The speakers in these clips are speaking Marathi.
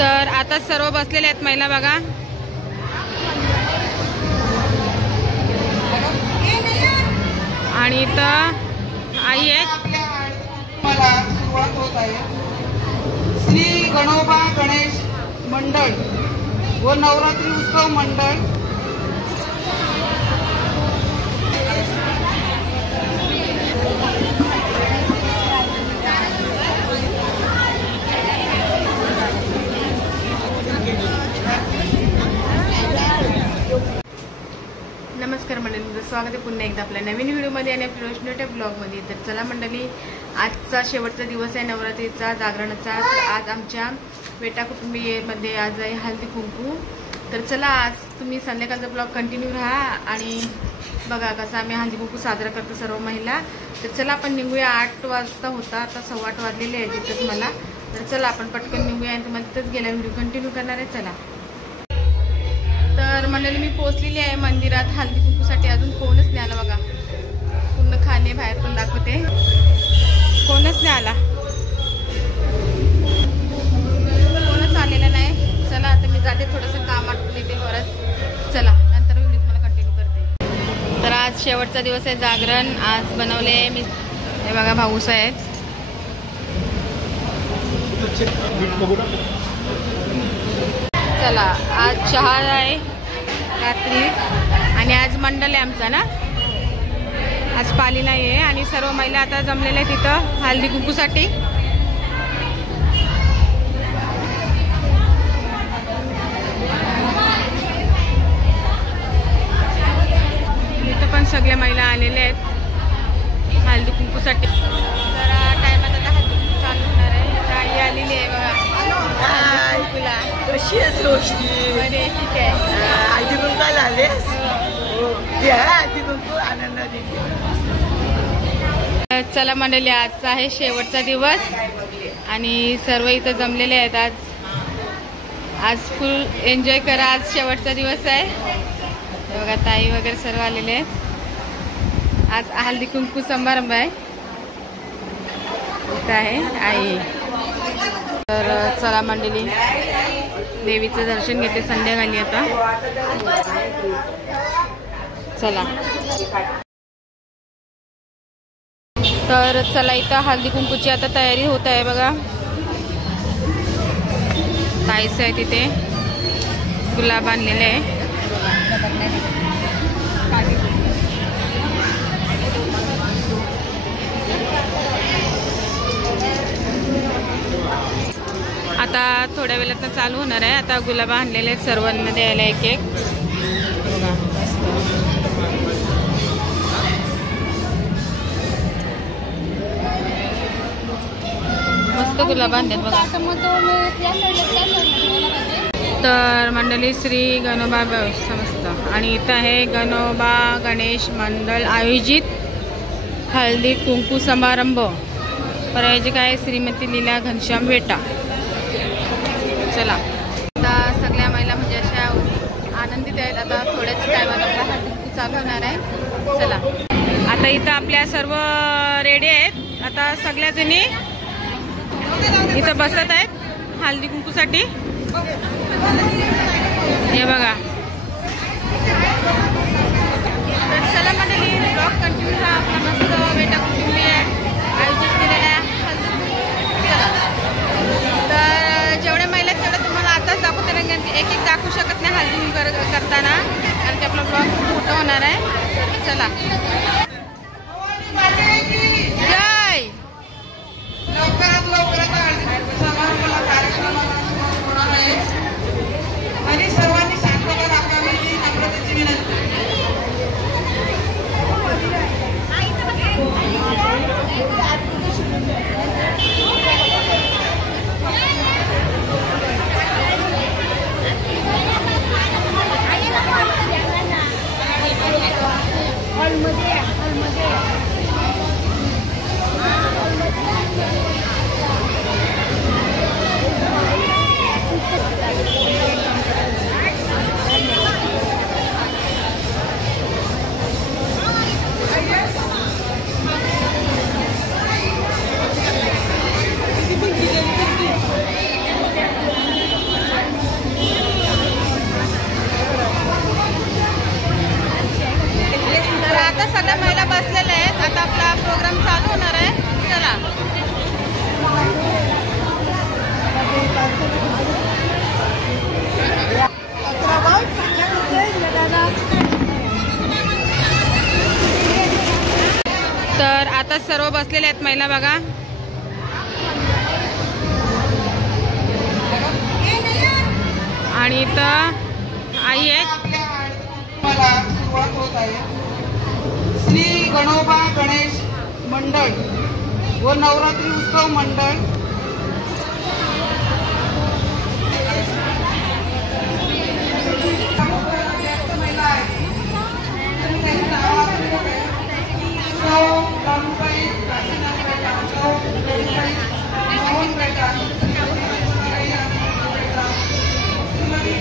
तर आता सर्व बसलेले आहेत महिला बघा. आणि इथं आई आहेत. मला सुरुवात होत आहे. श्री गणोबा गणेश मंडळ व नवरात्री उत्सव मंडळ नमस्कार मंडळी, स्वागत आहे पुन्हा एकदा आपल्या नवीन व्हिडिओमध्ये आणि आपल्या रोशनीच्या ब्लॉगमध्ये. तर चला मंडळी, आजचा शेवटचा दिवस आहे नवरात्रीचा, जागरणाचा. तर आज आमच्या वेटा कुटुंबीयमध्ये आज आहे हळदी कुंकू. तर चला आज तुम्ही संध्याकाळचा ब्लॉग कंटिन्यू राहा आणि बघा कसं आम्ही हळदी कुंकू साजरा करतो सर्व महिला. तर चला आपण निघूया. 8 वाजता होता, आता 8:15 वाजलेले आहे तिथंच मला. तर चला आपण पटकन निघूया आणि तुम्हाला तिथंच गेल्या व्हिडिओ कंटिन्यू करणार आहे. चला. तर मंडळी मी पोहोचलेली आहे मंदिरात हळदी कुंकूसाठी. अजून कोणच नाही आला बघा. पूर्ण खाली बाहेर पण दाखवते, कोणच नाही आला, कोणच आलेलं नाही. चला आता मी जाते, थोडंसं काम आटपून येते परत. चला नंतर व्हिडिओ तुम्हाला कंटिन्यू करते. तर आज शेवटचा दिवस आहे जागरण. आज बनवले मी हे बघा भाऊस आहेत. चला आज चहा आहे रात्री आणि आज मंडळ आहे आमचा ना, आज पाली नाही आहे. आणि सर्व महिला आता जमलेल्या आहेत तिथं हळदी कुंकूसाठी. इथं पण सगळ्या महिला आलेल्या आहेत हळदी कुंकूसाठी. तर टायमात आता हळदी कुंकू चालू होणार आहे. आई आलेली आहे बघा. कशी आहेस रोशनी? बरे, ठीक आहे. हळदी कुंकाला आलेस? हळदी कुंकू आनंदाने. चला मंडळी, आजचा आहे शेवटचा दिवस आणि सर्व इथं जमलेले आहेत. आज फुल एन्जॉय करा. आज शेवटचा दिवस आहे बघा. ताई वगैरे सर्व आलेले आहेत. आज हळदी कुंकू समारंभ आहे. इथं आहे आई. तर चला मंडळी, देवीचं दर्शन घेते संध्याकाळी आता. चला. तर चला इथं हळदी कुंकूची आता तयारी होत आहे बघा. ताईच आहे तिथे, गुलाब आणलेले आहे. आता थोड्या वेळात चालू होणार आहे. आता गुलाब आणलेले आहेत सर्वांना द्यायला एक एक. मस्त गुलाब आणतात बघा. तर मंडळी श्री गणोबा समजत आणि इथं आहे गणोबा गणेश मंडळ आयोजित हळदी कुंकू समारंभ. प्रायोजक आहे श्रीमती लीला घनश्याम वेटा. चला आता सगळ्या महिला म्हणजे अशा आनंदित आहेत. आता थोड्याच टायमात आपला हळदी कुंकू चालू होणार आहे. चला आता इथं आपल्या सर्व रेडी आहेत. आता सगळ्या जणी इथं बसत आहेत हळदी कुंकूसाठी. हे बघा. तर चला मंडळी, ब्लॉग कंटिन्यू हा आपला मस्त वेटा कुटुंबी आयोजित केलेला हळदी कुंकू. चला. तर जेवढ्या महिला आहेत तेवढं तुम्हाला आताच दाखवते. एक एक दाखवू शकत नाही हळदी कुंकू करताना, कारण की आपला ब्लॉग खूप मोठा होणार आहे. चला. जय. लवकरात लवकरात आणि सर्वांनी शांतता राखावी ही नम्रतेची विनंती. हॉलमध्ये बस सर्व बसलेले आहेत महिला बघा. आणि इथं आई आहेत. मला सुरुवात होत आहे. श्री गणोबा गणेश मंडळ व नवरात्री उत्सव मंडळ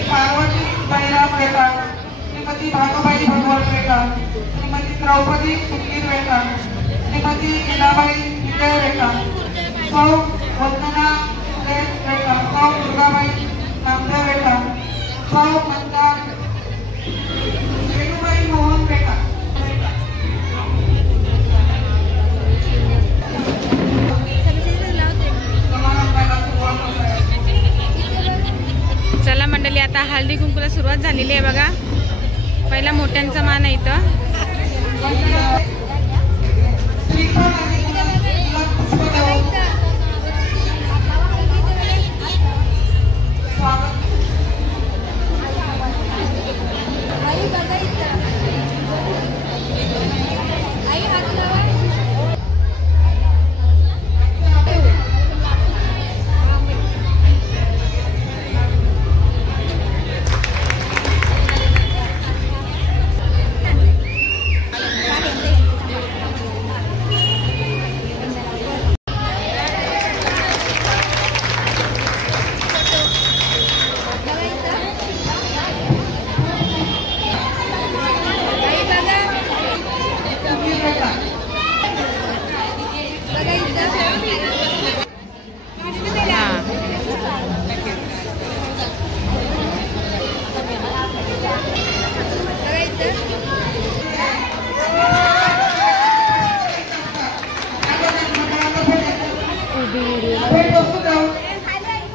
पार्वती बैराम बेटा, श्रीमती भानुबाई भगवान बेटा, श्रीमती द्रौपदी सुखीर बेटा, श्रीमती मीनाबाई विजय बेटा, सौ वंदना सुरेश बेटा, सौ दुर्गाबाई नामदेव बेटा, सौ मंदा वेणुबाई मोहन बेटा. चला मंडळी, आता हळदी कुंकूला सुरुवात झालेली आहे बघा. पहिला मोठ्यांचा मान आहे इथं.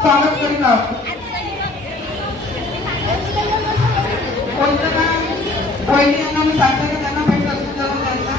स्वागत करीत आहोत. कोणत्या वैद्यांना मी सांगतो की त्यांना भेट असू जाऊ द्यायचा.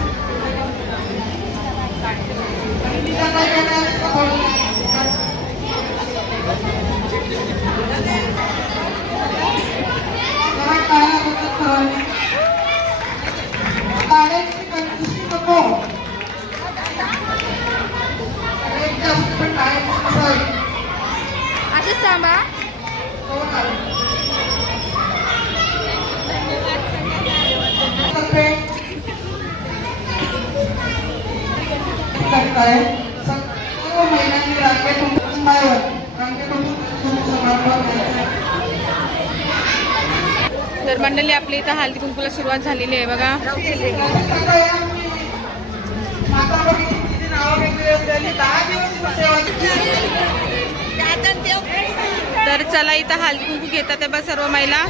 तर मंडळी, आपली इथं हळदी कुंकूला सुरुवात झालेली आहे बघा. तर चला, इथं हळदी कुंकू घेतात आहे बघ सर्व महिला.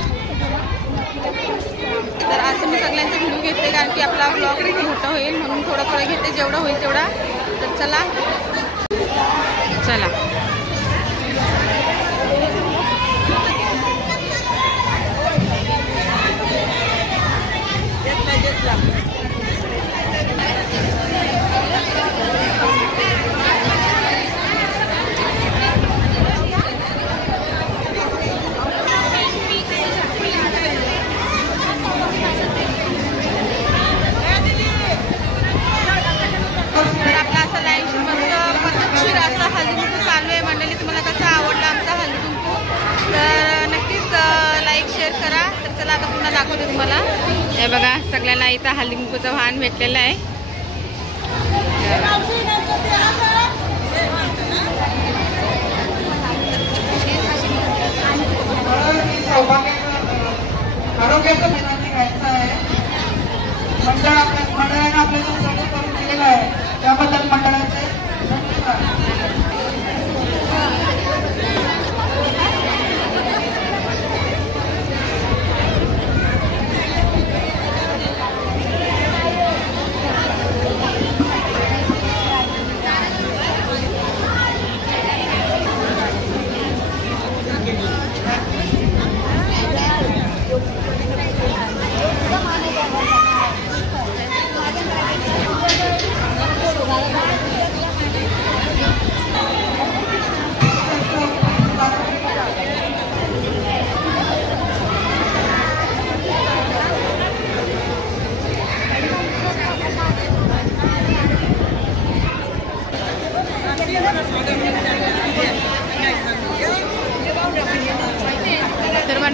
तर असं मी सगळ्यांचा व्हिडिओ घेते, कारण की आपला ब्लॉग मोठा होईल म्हणून थोडं थोडं घेते, जेवढं होईल तेवढा. तर चला चला. दाखवते तुम्हाला. हे बघा, सगळ्यांना इथं हळदी कुंकूचं वाहन भेटलेलं आहे. आरोग्याचं विनंती घ्यायचं आहे. मंडळाने आपल्याला सगळं करून दिलेलं आहे, त्याबद्दल मंडळाचे धन्यवाद.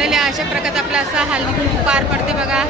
मंडळी अशा प्रकारे आपला असा हळदी कुंकू पार पडते बघा.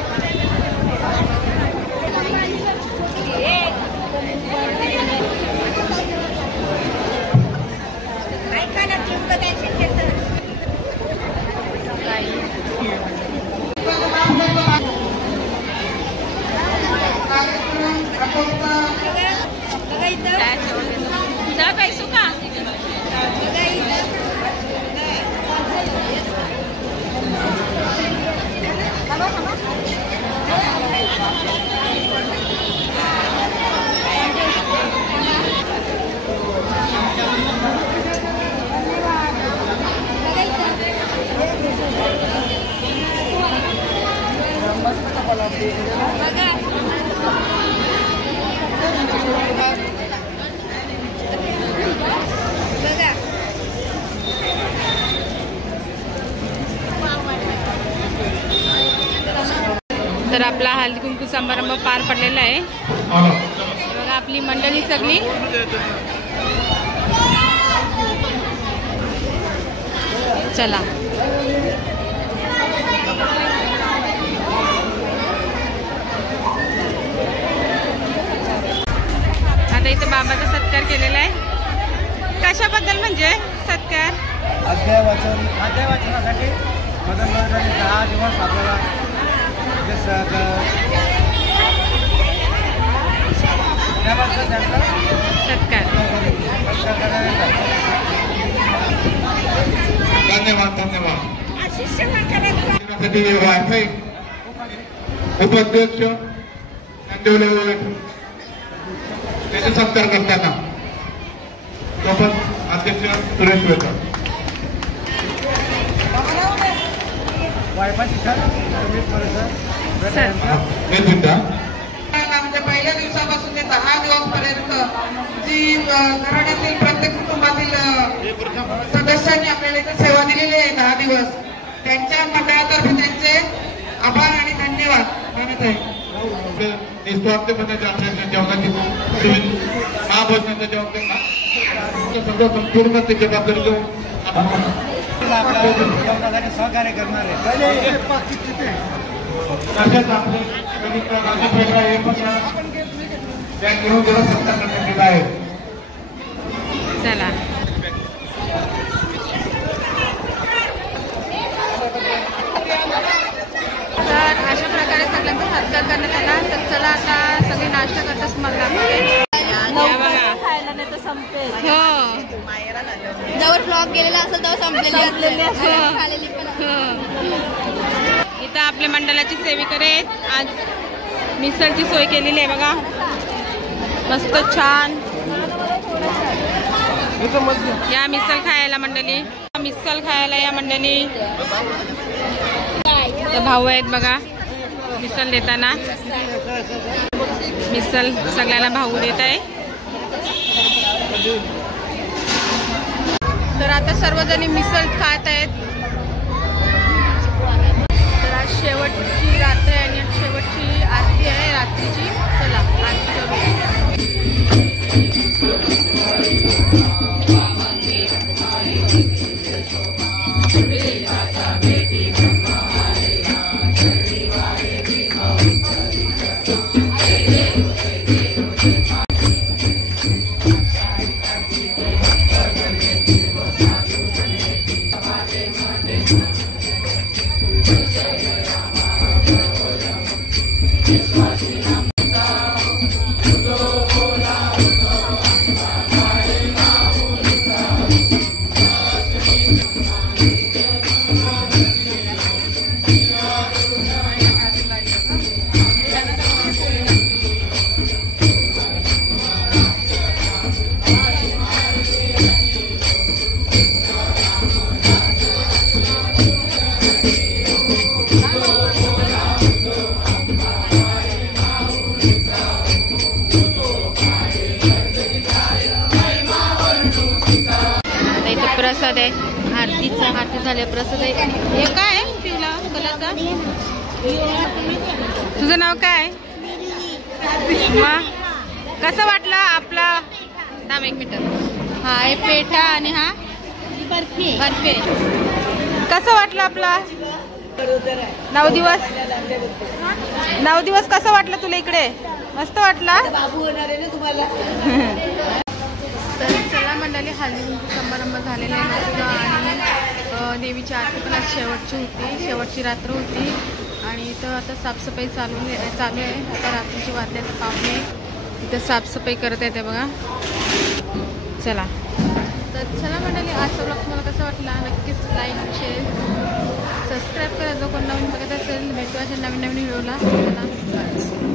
तर आपला हळदी कुंकू समारंभ पार पडलेला आहे बघा. आपली मंडळी सगळी चला. आता इथे बाबाचा सत्कार केलेला आहे. कशाबद्दल म्हणजे सत्कार? अध्याय वाचनासाठी मदन मोहनरावांनी 10 दिवस आपल्याला सत्कार. धन्यवाद धन्यवाद. उपाध्यक्ष त्याचा सत्कार करताना सोबत अध्यक्ष सुरेश वेकर. म्हणजे पहिल्या दिवसापासून ते 10 दिवसपर्यंत जी घराण्यातील प्रत्येक कुटुंबातील सदस्यांनी आपल्याला इथे सेवा दिलेली आहे 10 दिवस, त्यांच्या मंडळातर्फे त्यांचे आभार आणि धन्यवाद मानत आहे. निस्वार्थपणे जेवणाची महाभोजनाच्या जबाबदारी सगळं संपूर्ण ते जबाबदारी घेऊन सहकार्य करणारे तसेच आपले घेऊन जरा सत्कार करण्यात येत आहे. चला. तर अशा प्रकारे सगळ्यांचा सत्कार करण्यात आला. तर चला आता सगळे नाश्ता करताच मला हो जवळ ब्लॉग गेलेला असेल तेव्हा संपलेले इथं आपल्या मंडळाची सेविका आहेत. आज मिसळची सोय केलेली आहे बघा. मस्त छान या मिसळ खायला मंडळी. मिसळ खायला या मंडळी. भाऊ आहेत बघा मिसळ देताना. मिसळ सगळ्याला भाऊ देत आहे. तर आता सर्वजणी मिसळ खात आहेत. तर आज शेवटची रात्र आहे आणि शेवटची आरती आहे रात्रीची. चला आरती करूया. प्रसाद आहे आरतीचा. आरती झाले प्रसाद आहे. हे काय पिवला कलरचा? तुझं नाव काय? कसं वाटलं आपला? थांब एक मिनिट. हा आहे पेठा आणि हा बर्फी. कसं वाटलं आपला? 9 दिवस 9 दिवस कसं वाटलं तुला इकडे? मस्त वाटला? तर चला मंडळी, हळदी कुंकू समारंभ झालेला आहे मस्त आणि देवीची आरती पण आज शेवटची होती, शेवटची रात्र होती आणि इथं आता साफसफाई चालू आहे. आता रात्रीची वाजले, आता पाहुणे इथं साफसफाई करत आहे ते बघा. चला तर चला मंडळी, आजचा ब्लॉग तुम्हाला कसा वाटला नक्कीच लाईक शेअर सबस्क्राईब करा. जो कोण नवीन बघत असेल भेटू अशा नवीन व्हिडिओला. चला.